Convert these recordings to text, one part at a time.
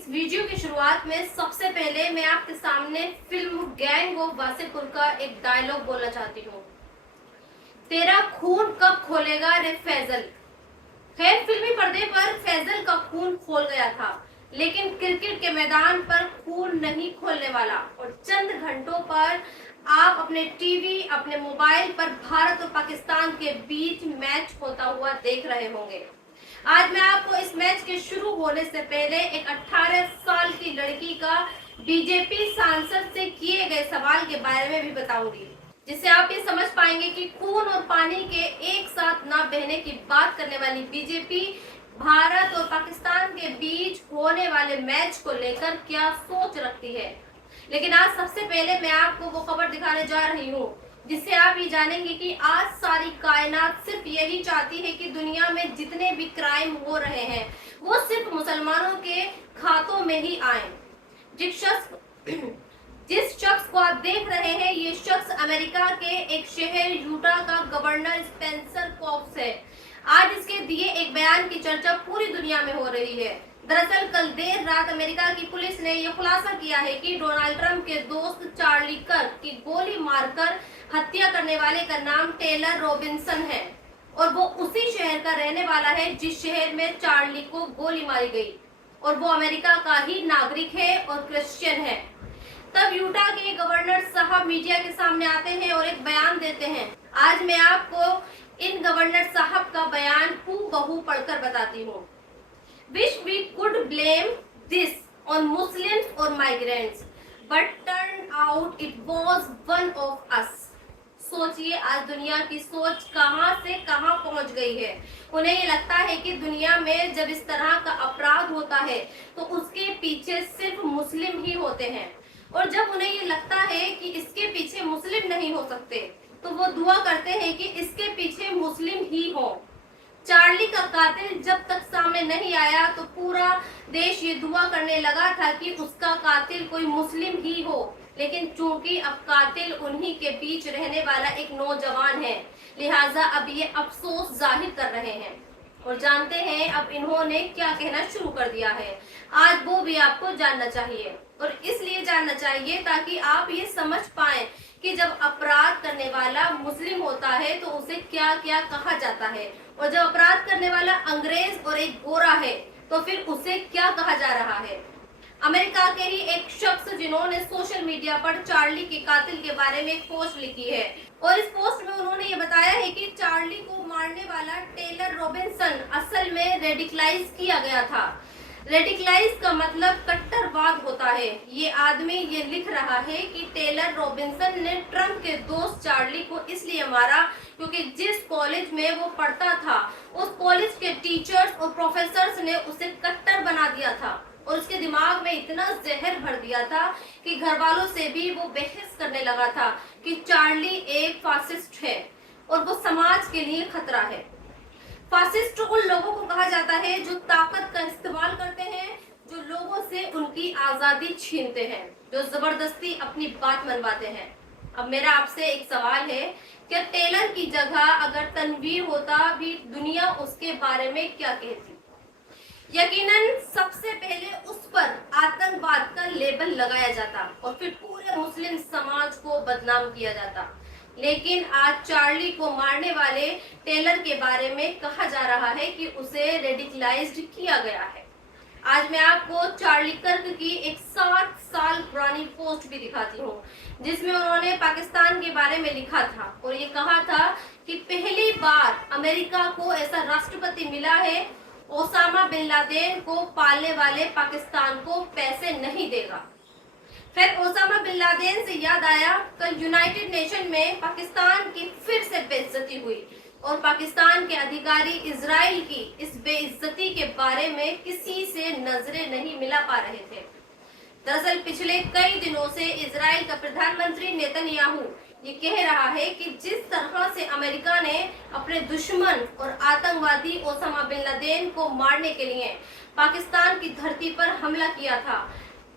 इस वीडियो की शुरुआत में सबसे पहले मैं आपके सामने फिल्म गैंग ऑफ वासेपुर का एक डायलॉग बोलना चाहती हूँ। तेरा खून कब खोलेगा रे फैजल। खैर फिल्मी पर्दे पर फैजल का खून खोल गया था, लेकिन क्रिकेट के मैदान पर खून नहीं खोलने वाला। और चंद घंटों पर आप अपने टीवी, अपने मोबाइल पर भारत और पाकिस्तान के बीच मैच होता हुआ देख रहे होंगे। आज मैं आपको इस मैच के शुरू होने से पहले एक 18 साल की लड़की का बीजेपी सांसद से किए गए सवाल के बारे में भी बताऊंगी, जिससे आप ये समझ पाएंगे कि खून और पानी के एक साथ ना बहने की बात करने वाली बीजेपी भारत और पाकिस्तान के बीच होने वाले मैच को लेकर क्या सोच रखती है। लेकिन आज सबसे पहले मैं आपको वो खबर दिखाने जा रही हूँ जिससे आप ये जानेंगे कि आज सारी कायनात सिर्फ यही चाहती है कि दुनिया में जितने भी क्राइम हो रहे हैं वो सिर्फ मुसलमानों के खातों में ही आए। जिस शख्स को आप देख रहे हैं, ये शख्स अमेरिका के एक शहर यूटा का गवर्नर स्पेंसर कॉक्स है। आज इसके दिए एक बयान की चर्चा पूरी दुनिया में हो रही है। दरअसल कल देर रात अमेरिका की पुलिस ने यह खुलासा किया है कि डोनाल्ड ट्रंप के दोस्त चार्ली कर्क की गोली मारकर हत्या करने वाले का नाम टेलर रॉबिन्सन है और वो उसी शहर का रहने वाला है जिस शहर में चार्ली को गोली मारी गई, और वो अमेरिका का ही नागरिक है और क्रिश्चियन है। तब यूटा के गवर्नर साहब मीडिया के सामने आते हैं और एक बयान देते हैं। आज मैं आपको इन गवर्नर साहब का बयान हूबहू पढ़कर बताती हूँ। Wish we could blame this on Muslims or migrants, but turned out it was one of us. सोचिए आज दुनिया की सोच कहां से कहां पहुंच गई है। उन्हें ये लगता है कि दुनिया में जब इस तरह का अपराध होता है तो उसके पीछे सिर्फ मुस्लिम ही होते हैं, और जब उन्हें ये लगता है कि इसके पीछे मुस्लिम नहीं हो सकते तो वो दुआ करते हैं कि इसके पीछे मुस्लिम ही हो। चार्ली का कातिल जब तक सामने नहीं आया तो पूरा देश ये दुआ करने लगा था कि उसका कातिल कोई मुस्लिम ही हो, लेकिन चूंकि अब कातिल उन्हीं के बीच रहने वाला एक नौजवान है, लिहाजा अब ये अफसोस जाहिर कर रहे हैं। और जानते हैं अब इन्होंने क्या कहना शुरू कर दिया है। आज वो भी आपको जानना चाहिए, और इसलिए जानना चाहिए ताकि आप ये समझ पाएं कि जब अपराध करने वाला मुस्लिम होता है तो उसे क्या क्या कहा जाता है, और जब अपराध करने वाला अंग्रेज और एक गोरा है तो फिर उसे क्या कहा जा रहा है। अमेरिका के ही एक शख्स जिन्होंने सोशल मीडिया पर चार्ली के कातिल के बारे में एक पोस्ट लिखी है, और इस पोस्ट में उन्होंने ये बताया है कि चार्ली को मारने वाला टेलर रॉबिन्सन असल में रेडिकलाइज किया गया था। रेडिकलाइज का मतलब कट्टरवाद होता है। ये आदमी ये लिख रहा है कि टेलर रॉबिन्सन ने ट्रंप के दोस्त चार्ली को इसलिए मारा क्योंकि जिस कॉलेज में वो पढ़ता था उस कॉलेज के टीचर्स और प्रोफेसर्स ने उसे कट्टर बना दिया था, और उसके दिमाग में इतना जहर भर दिया था कि घर वालों से भी वो बहस करने लगा था कि चार्ली एक फासिस्ट है और वो समाज के लिए खतरा है। फासिस्ट उन लोगों को कहा जाता है जो ताकत का इस्तेमाल करते हैं, जो लोगों से उनकी आजादी छीनते हैं, जो जबरदस्ती अपनी बात मनवाते हैं। अब मेरा आपसे एक सवाल है, क्या टेलर की जगह अगर तनवीर होता भी दुनिया उसके बारे में क्या कहती? यकीनन सबसे पहले उस पर आतंकवाद का लेबल लगाया जाता और फिर पूरे मुस्लिम समाज को बदनाम किया जाता। लेकिन आज चार्ली को मारने वाले टेलर के बारे में कहा जा रहा है कि उसे रेडिकलाइज्ड किया गया है। आज मैं आपको चार्ली कर्क की एक 7 साल पुरानी पोस्ट भी दिखाती हूँ, जिसमें उन्होंने पाकिस्तान के बारे में लिखा था और ये कहा था कि पहली बार अमेरिका को ऐसा राष्ट्रपति मिला है, ओसामा बिन लादेन को पालने वाले पाकिस्तान को पैसे नहीं देगा। फिर ओसामा बिन लादेन से याद आया, कल यूनाइटेड नेशन में पाकिस्तान की फिर से बेइज्जती हुई और पाकिस्तान के अधिकारी इजराइल की इस बेइज्जती के बारे में किसी से नजरें नहीं मिला पा रहे थे। दरअसल पिछले कई दिनों से इजराइल का प्रधानमंत्री नेतन्याहू ये कह रहा है कि जिस तरह से अमेरिका ने अपने दुश्मन और आतंकवादी ओसामा बिन लादेन को मारने के लिए पाकिस्तान की धरती पर हमला किया था,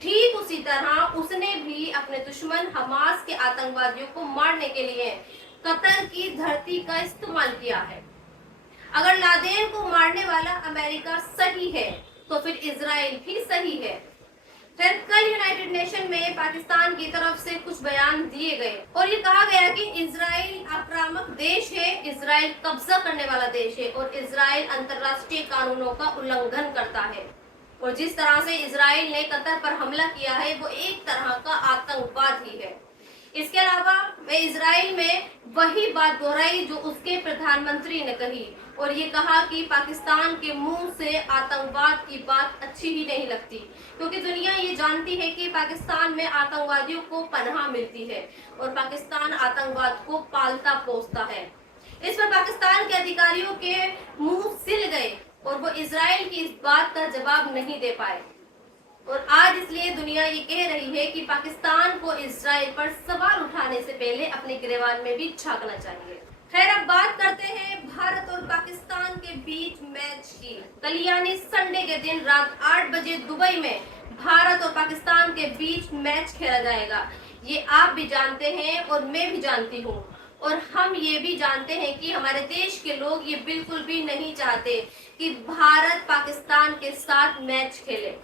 ठीक उसी तरह उसने भी अपने दुश्मन हमास के आतंकवादियों को मारने के लिए कतर की धरती का इस्तेमाल किया है। अगर लादेन को मारने वाला अमेरिका सही है तो फिर इजराइल भी सही है। फिर कल यूनाइटेड नेशन में पाकिस्तान की तरफ से कुछ बयान दिए गए और ये कहा गया कि इजराइल आक्रामक देश है, इजराइल कब्जा करने वाला देश है और इजराइल अंतर्राष्ट्रीय कानूनों का उल्लंघन करता है। और जिस तरह से इजराइल ने कतर पर हमला किया है वो एक तरह का आतंकवाद ही है। इसके अलावा वे इजराइल में वही बात दोहराई जो उसके प्रधानमंत्री ने कही और ये कहा कि पाकिस्तान के मुंह से आतंकवाद की बात अच्छी ही नहीं लगती, क्योंकि दुनिया ये जानती है कि पाकिस्तान में आतंकवादियों को पनाह मिलती है और पाकिस्तान आतंकवाद को पालता पोसता है। इस पर पाकिस्तान के अधिकारियों के मुंह सिल गए और वो इजराइल की इस बात का जवाब नहीं दे पाए। और आज इसलिए दुनिया ये कह रही है कि पाकिस्तान को इजराइल पर सवाल उठाने से पहले अपने गिरेबान में भी झांकना चाहिए। खैर, अब बात करते हैं भारत और पाकिस्तान के बीच मैच की। कल यानी संडे के दिन रात 8 बजे दुबई में भारत और पाकिस्तान के बीच मैच खेला जाएगा। ये आप भी जानते हैं और मैं भी जानती हूँ और हम ये भी जानते हैं कि हमारे देश के लोग ये बिल्कुल भी नहीं चाहते कि भारत पाकिस्तान के साथ मैच खेले,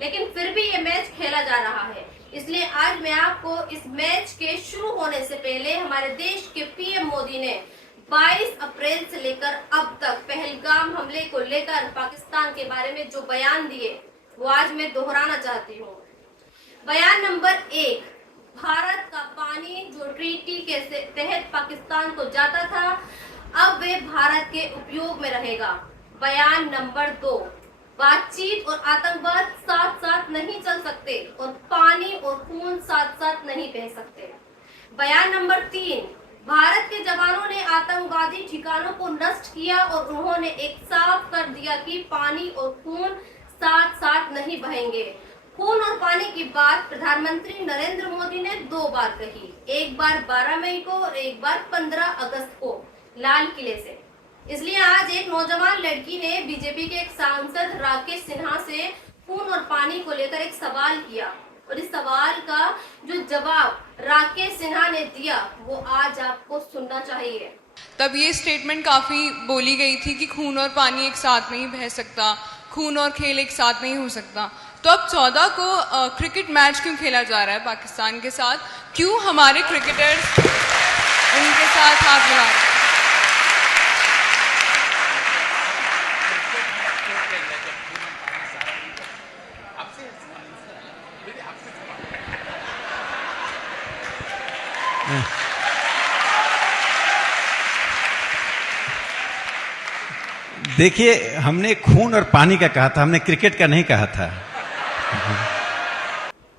लेकिन फिर भी ये मैच खेला जा रहा है। इसलिए आज मैं आपको इस मैच के शुरू होने से पहले हमारे देश के पीएम मोदी ने 22 अप्रैल से लेकर अब तक पहलगाम हमले को लेकर पाकिस्तान के बारे में जो बयान दिए वो आज मैं दोहराना चाहती हूँ। बयान नंबर 1, भारत का पानी जो ट्रीटी के तहत पाकिस्तान को जाता था अब वे भारत के उपयोग में रहेगा। बयान नंबर 2, बातचीत और आतंकवाद साथ साथ नहीं चल सकते और पानी और खून साथ साथ नहीं बह सकते। बयान नंबर 3, भारत के जवानों ने आतंकवादी ठिकानों को नष्ट किया और उन्होंने एक साफ कर दिया कि पानी और खून साथ साथ नहीं बहेंगे। खून और पानी की बात प्रधानमंत्री नरेंद्र मोदी ने 2 बार कही, एक बार 12 मई को और एक बार 15 अगस्त को लाल किले से। इसलिए आज एक नौजवान लड़की ने बीजेपी के एक सांसद राकेश सिन्हा से खून और पानी को लेकर एक सवाल किया और इस सवाल का जो जवाब राकेश सिन्हा ने दिया वो आज आपको सुनना चाहिए। तब ये स्टेटमेंट काफी बोली गई थी कि खून और पानी एक साथ नहीं बह सकता, खून और खेल एक साथ नहीं हो सकता। तो अब 14 को क्रिकेट मैच क्यों खेला जा रहा है पाकिस्तान के साथ? क्यों हमारे क्रिकेटर्स उनके साथ हाथ मिला रहे हैं? देखिए, हमने खून और पानी का कहा था, हमने क्रिकेट का नहीं कहा था।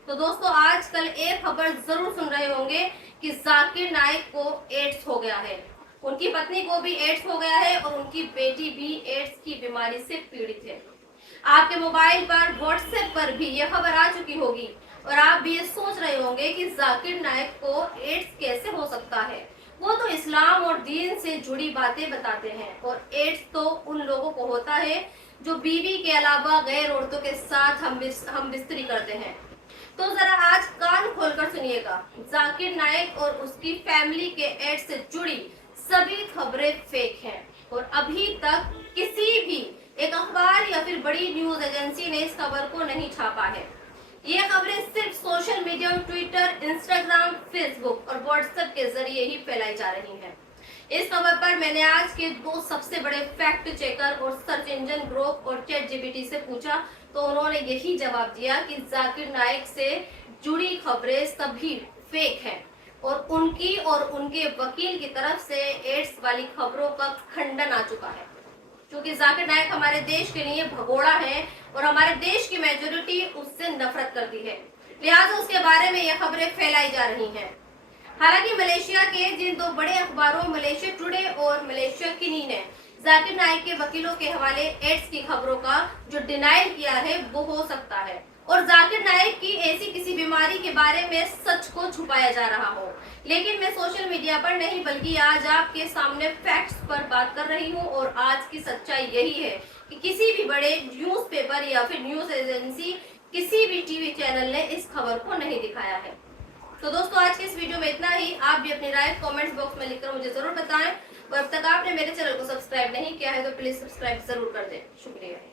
तो दोस्तों, आजकल एक खबर जरूर सुन रहे होंगे कि जाकिर नाइक को एड्स हो गया है, उनकी पत्नी को भी एड्स हो गया है और उनकी बेटी भी एड्स की बीमारी से पीड़ित है। आपके मोबाइल पर व्हाट्सएप पर भी यह खबर आ चुकी होगी और आप भी ये सोच रहे होंगे कि जाकिर नाइक को एड्स कैसे हो सकता है। वो तो इस्लाम और दीन से जुड़ी बातें बताते हैं और एड्स तो उन लोगों को होता है जो बीवी के अलावा गैर औरतों के साथ हम बिस्तरी करते हैं। तो जरा आज कान खोलकर सुनिएगा, जाकिर नाइक और उसकी फैमिली के एड्स से जुड़ी सभी खबरें फेक हैं और अभी तक किसी भी एक अखबार या फिर बड़ी न्यूज एजेंसी ने इस खबर को नहीं छापा है। ये खबरें सिर्फ social media, Twitter, Instagram, Facebook और व्हाट्सएप के जरिए ही फैलाई जा रही हैं। इस खबर पर मैंने आज के 2 सबसे बड़े फैक्ट चेकर और सर्च इंजन ग्रोक और ChatGPT से पूछा तो उन्होंने यही जवाब दिया कि जाकिर नाइक से जुड़ी खबरें सभी फेक हैं और उनकी और उनके वकील की तरफ से एड्स वाली खबरों का खंडन आ चुका है। क्योंकि जाकिर नाइक हमारे देश के लिए भगोड़ा है और हमारे देश की मेजोरिटी उससे नफरत करती है, लिहाजा उसके बारे में यह खबरें फैलाई जा रही हैं। हालांकि मलेशिया के जिन 2 बड़े अखबारों मलेशिया टुडे और मलेशिया किनी ने जाकिर नाइक के वकीलों के हवाले एड्स की खबरों का जो डिनाइल किया है वो हो सकता है और जाकिर नाइक की ऐसी किसी बीमारी के बारे में सच को छुपाया जा रहा हो। लेकिन मैं सोशल मीडिया पर नहीं बल्कि आज आपके सामने फैक्ट्स पर बात कर रही हूँ और आज की सच्चाई यही है कि किसी भी बड़े न्यूज़पेपर या फिर न्यूज एजेंसी, किसी भी टीवी चैनल ने इस खबर को नहीं दिखाया है। तो दोस्तों, आज के इस वीडियो में इतना ही। आप भी अपनी राय कमेंट्स बॉक्स में लिखकर मुझे जरूर बताएं और अब तक आपने मेरे चैनल को सब्सक्राइब नहीं किया है तो प्लीज सब्सक्राइब जरूर कर दें। शुक्रिया।